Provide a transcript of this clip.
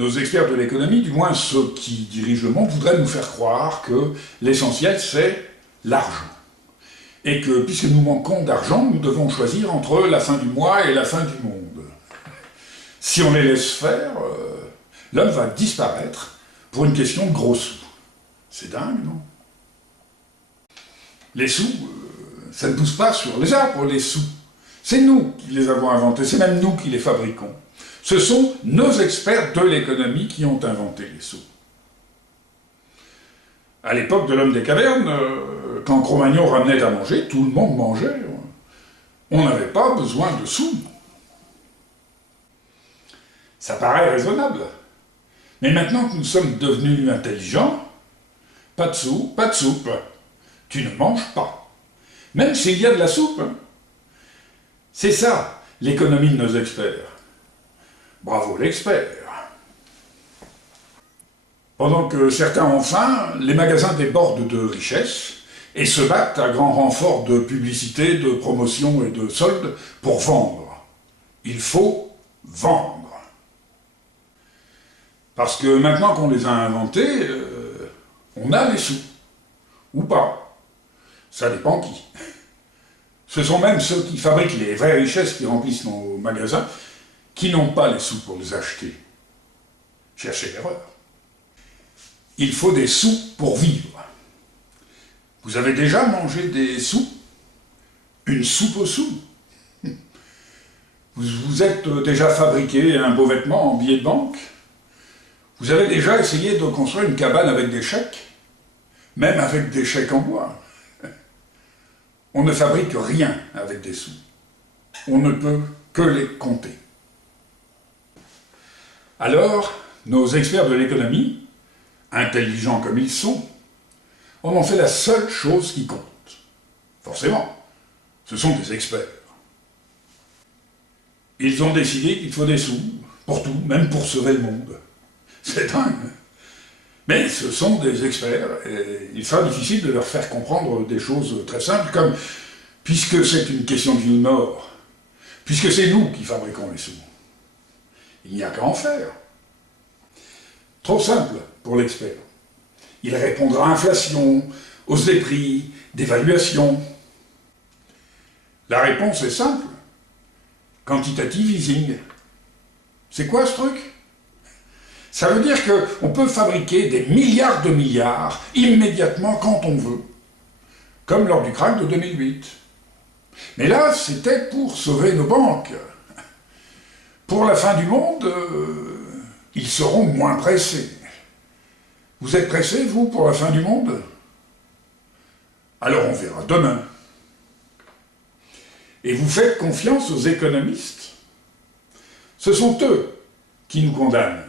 Nos experts de l'économie, du moins ceux qui dirigent le monde, voudraient nous faire croire que l'essentiel c'est l'argent. Et que, puisque nous manquons d'argent, nous devons choisir entre la fin du mois et la fin du monde. Si on les laisse faire, l'homme va disparaître pour une question de gros sous. C'est dingue, non? Les sous, ça ne pousse pas sur les arbres, les sous. C'est nous qui les avons inventés, c'est même nous qui les fabriquons. Ce sont nos experts de l'économie qui ont inventé les sous. À l'époque de l'homme des cavernes, quand Cro-Magnon ramenait à manger, tout le monde mangeait. On n'avait pas besoin de sous. Ça paraît raisonnable. Mais maintenant que nous sommes devenus intelligents, pas de sous, pas de soupe. Tu ne manges pas. Même s'il y a de la soupe. C'est ça, l'économie de nos experts. Bravo l'expert. Pendant que certains ont faim, les magasins débordent de richesses et se battent à grand renfort de publicité, de promotion et de soldes pour vendre. Il faut vendre. Parce que maintenant qu'on les a inventés, on a les sous. Ou pas. Ça dépend qui. Ce sont même ceux qui fabriquent les vraies richesses qui remplissent nos magasins qui n'ont pas les sous pour les acheter. Cherchez l'erreur. Il faut des sous pour vivre. Vous avez déjà mangé des sous? Une soupe aux sous? Vous êtes déjà fabriqué un beau vêtement en billet de banque? Vous avez déjà essayé de construire une cabane avec des chèques? Même avec des chèques en bois? On ne fabrique rien avec des sous. On ne peut que les compter. Alors, nos experts de l'économie, intelligents comme ils sont, en ont fait la seule chose qui compte. Forcément, ce sont des experts. Ils ont décidé qu'il faut des sous, pour tout, même pour sauver le monde. C'est dingue. Mais ce sont des experts, et il sera difficile de leur faire comprendre des choses très simples, comme, puisque c'est une question de vie ou de mort, puisque c'est nous qui fabriquons les sous, il n'y a qu'à en faire. Trop simple pour l'expert. Il répondra à inflation, hausse des prix, dévaluation. La réponse est simple. Quantitative easing. C'est quoi ce truc? Ça veut dire qu'on peut fabriquer des milliards de milliards immédiatement quand on veut. Comme lors du krach de 2008. Mais là, c'était pour sauver nos banques. Pour la fin du monde, ils seront moins pressés. Vous êtes pressés, vous, pour la fin du monde? Alors on verra demain. Et vous faites confiance aux économistes? Ce sont eux qui nous condamnent.